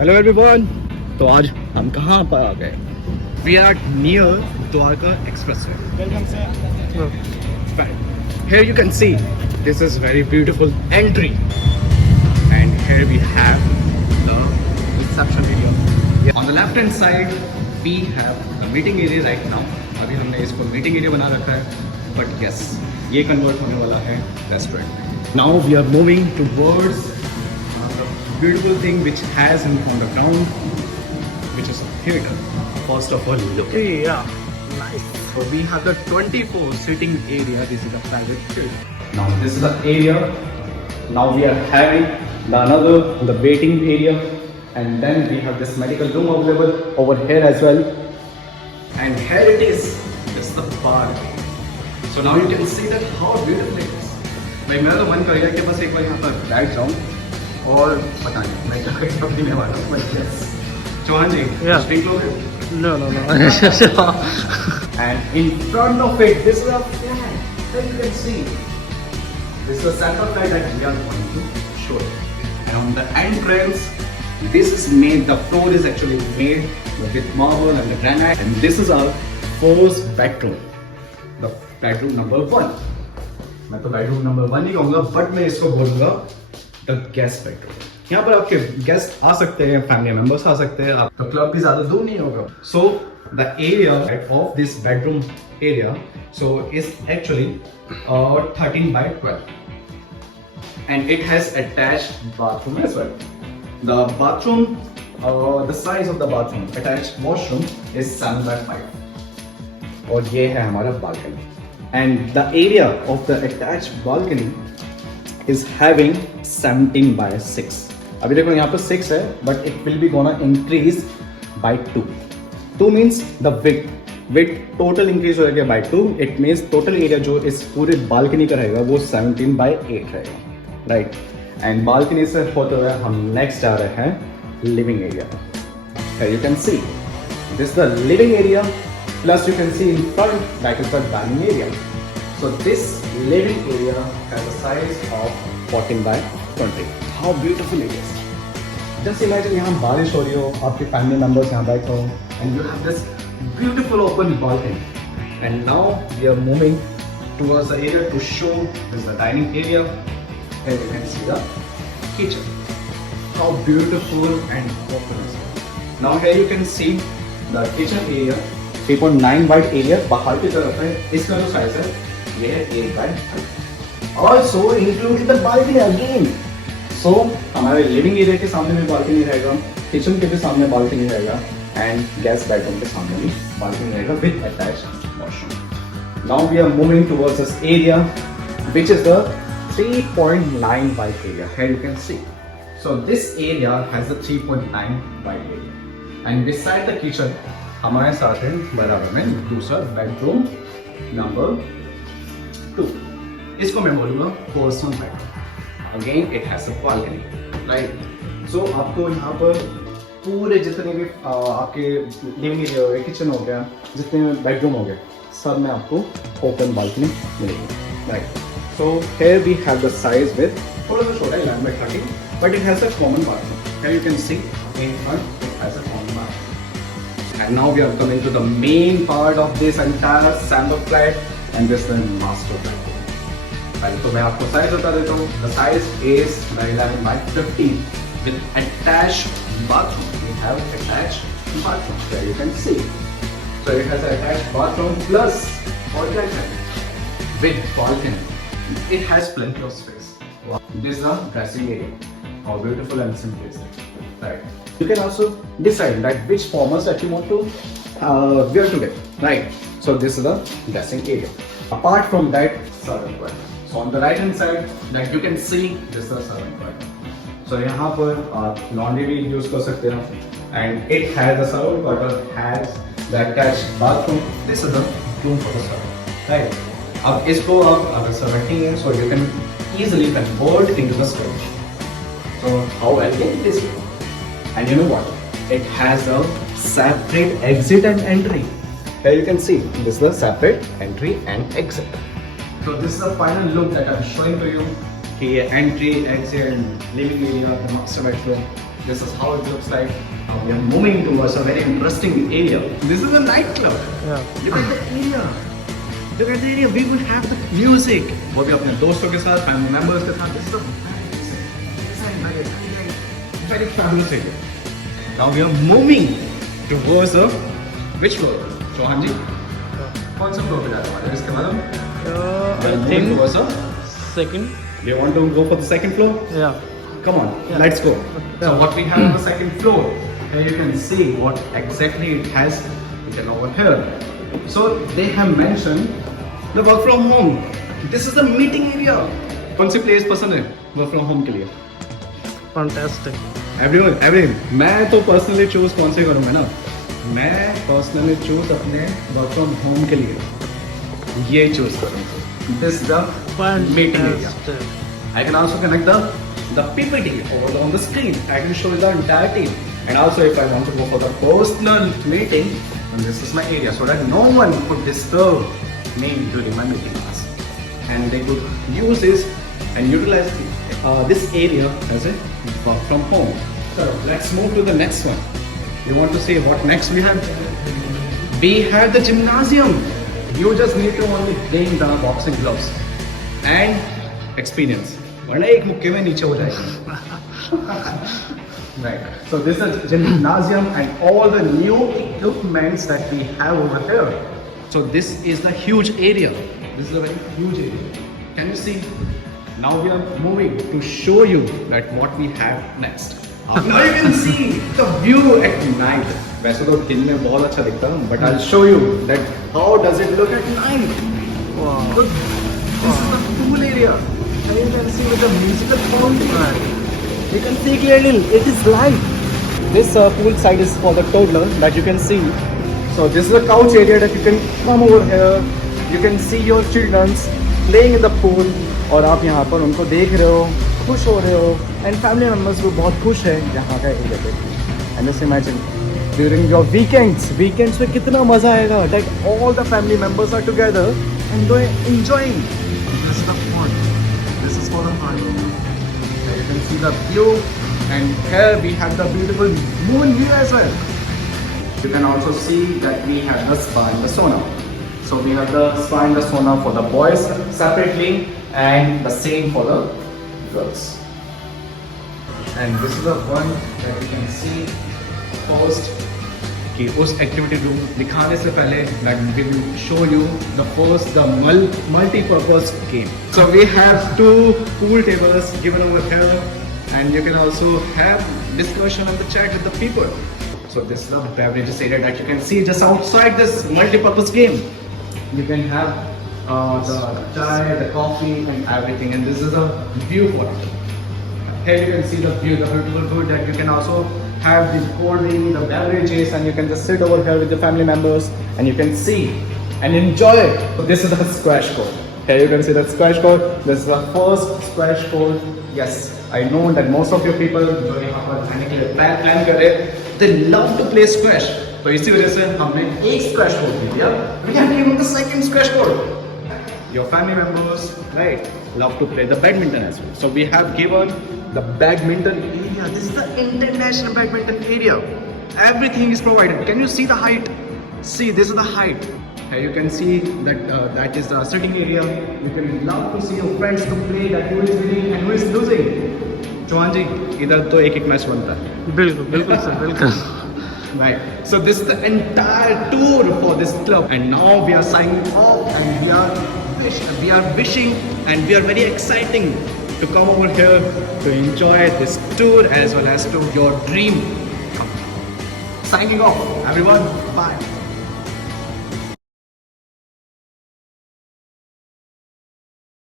Hello everyone. तो आज हम कहाँ पर आ गए? We are near Dwarka expressway. Welcome sir. Here you can see this is very beautiful entry, and here we have the reception area. On the left hand side we have the meeting area right now. अभी हमने इसको meeting area बना रखा है, but yes ये convert होने वाला है restaurant. Now we are moving towards the beautiful thing which has on the ground, which is a theater. First of all, look. Yeah, nice. So we have the 24 sitting area. This is a private theater. Now this is the area. Now we are having the waiting area, and then we have this medical room available over here as well. And here it is. This is the bar. So now you can see that how beautiful it is. भाई मेरा तो मन कर रहा है कि बस एक बार यहाँ पर बैठ जाऊँ और पता नहीं मैं क्या कब पीने वाला हूँ। चौहान जी, Yeah. drink लोगे? No. And in front of it, this is a flag that you can see. This is the center flag that we are going to show. And on the entrance, this is made, the floor is actually made with marble and the granite. And this is our first bedroom, the bedroom number 1. मैं तो bedroom number 1 ही कहूँगा, but मैं इसको बोलूँगा the guest bedroom. यहाँ पर आपके guest आ सकते हैं, फैमिली मेंबर्स आ सकते हैं, आपका क्लब भी ज़्यादा दूर नहीं होगा। So the area of this bedroom area is actually 13 by 12, and it has attached bathroom as well. The bathroom, the size of the bathroom, attached washroom is 7 by 5, और ये है हमारा balcony. And the area of the attached balcony is having 17 by 6. अभी देखो यहाँ पर 6 है, but it will be gonna increase by 2. 2 means the width total increase हो जाएगा by 2. It means total area जो इस पूरे balcony का रहेगा वो 17 by 8 रहेगा, right? And balcony से होते हुए हम next जा रहे हैं living area. Here you can see this is the living area. Plus you can see in front that is the dining area. So this living area has a size of 14 by 20. How beautiful it is. Just imagine यहाँ बारिश हो रही हो, आपके family members यहाँ बैठे हो, and you have this beautiful open balcony. And now we are moving towards the area to show this is the dining area. Here you can see the kitchen. How beautiful and open is it. Now here you can see the kitchen area. 3.9 wide area बाहर की तरफ है। इसका जो size है ये है 8 by 5. Also included the balcony again. So हमारे लिविंग एरिया के सामने भी बालकनी रहेगा, किचन के भी सामने बालकनी रहेगा, एंड गेस्ट बेडरूम के सामने भी बालकनी रहेगा with attached washroom. Now we are moving towards this area which is the 3.9 wide area. Here you can see. So this area has the 3.9 wide area, and beside the kitchen हमारे साथ है बराबर में दूसरा bedroom number 2। इसको मैं बोलूँगा personal bedroom. Again it has a balcony, right? So आपको यहाँ पर पूरे जितने भी आपके लिविंग एरिया हो गया, किचन हो गया, जितने बेडरूम हो गए, सब में आपको ओपन बालकनी मिलेगी, right? So here we have the size with थोड़ा सा छोटा है 11 by 13, but it has a common bathroom. Here you can see in front it has a common bathroom. And now we are coming to the main part of this entire sample flat, and this is the master bedroom. पहले तो मैं आपको size बता देता हूँ। The size is 11 by 15 with attached bathroom. We have attached bathroom. There you can see. So it has an attached bathroom plus balcony with balcony. It has plenty of space. Wow. This is the dressing area. How beautiful and simple is it, right? You can also decide that which formals that you want to wear today, right? So this is the dressing area. Apart from that, servant quarter. So on the right hand side, that you can see this is the servant quarter. So यहाँ पर आप laundry भी use कर सकते हो, and it has the servant quarter has the attached bathroom. This is the room for the servant, right? अब इसको आप अगर servant ही है, so you can easily convert into the storage. So how elegant it is. And you know what? It has a separate exit and entry. Here you can see this is the separate entry and exit. So this is the final look that I'm showing to you. कि entry, exit, living area, the master bedroom. This is how it looks like. Now we are moving towards a very interesting area. This is a nightclub. Yeah. Look at the area. Look at the area. We will have the music. वो भी अपने दोस्तों के साथ, family members के साथ. This is a very fabulous area. Now we are moving towards a which floor? Chauhan जी, कौन सा floor पे जा रहे हैं? इसके बाद हम I moving think towards a. second. Do you want to go for the second floor? Yeah. Come on, Yeah. let's go. So Yeah. what we have on the second floor, here you can see what exactly it has written over here. So they have mentioned the work from home. This is the meeting area. कौन सी place पसंद है work from home के लिए? Fantastic. Everyone. मैं तो personally choose कौन से करूँगा ना? मैं personally choose अपने work from home के लिए ये choose करूँगा. This is the meeting area. Fantastic. I can also connect the PPT over on the screen. I can show you the entire team. And also if I want to go for the personal meeting, then this is my area so that no one could disturb me during my meetings. And they could use this and utilize this area as a work from home. So let's move to the next one. You want to see what next we have? We have the gymnasium. You just need to only bring the boxing gloves and experience. वरना एक मुक्के में नीचे हो जाएगा. Right. So this is gymnasium and all the new equipments that we have over here. So this is the huge area. This is a very huge area. Can you see? Now we are moving to show you that what we have next. Now you can see the view at night. वैसे तो दिन में बहुत अच्छा दिखता है, but I'll show you that how does it look at night. Wow. Look, this is the pool area. And you can see with the musical fountain. You can see clearly it is light. This pool side is for the toddler that you can see. So this is a couch area that you can come over here. You can see your children playing in the pool. और आप यहाँ पर उनको देख रहे हो, खुश हो रहे हो. And family members भी बहुत खुश हैं यहाँ का एरिया पे. And just imagine during your weekends में कितना मजा आएगा. That all the family members are together and they're enjoying. This is the fun. This is for the fun. Here you can see the view, and here we have the beautiful moon view as well. You can also see that we have the spa and the sauna. So we have the spa and the sauna for the boys separately, and the same for the girls. And this is the one that you can see first. कि उस activity room दिखाने से पहले that we will show you the multi-purpose game. So we have 2 pool tables given over here, and you can also have discussion and the chat with the people. So this is the beverages area that you can see just outside this multi-purpose game. You can have the chai, the coffee, and everything, and this is the view for it. Here you can see the view, the beautiful view that you can also have the cold drink, the beverages, and you can just sit over here with the family members and you can see and enjoy it. So this is the squash court. Here you can see the squash court. This is the first squash court. Yes, I know that most of your people जो यहाँ पर आने के लिए plan कर रहे हैं, they love to play squash. तो इसी वजह से हमने एक squash court दे दिया. We have given the second squash court. Your family members, right, love to play the badminton as well. So we have given the badminton area. This is the international badminton area. Everything is provided. Can you see the height? See, this is the height. Here you can see that that is the sitting area. You can love to see your friends to play that who is winning and who is losing. Chauhan जी, इधर तो एक match बनता है. बिल्कुल sir, बिल्कुल. Right. So this is the entire tour for this club, and now we are signing off, and we are wishing, and we are very exciting to come over here to enjoy this tour as well as to your dream. Signing off, everyone. Bye.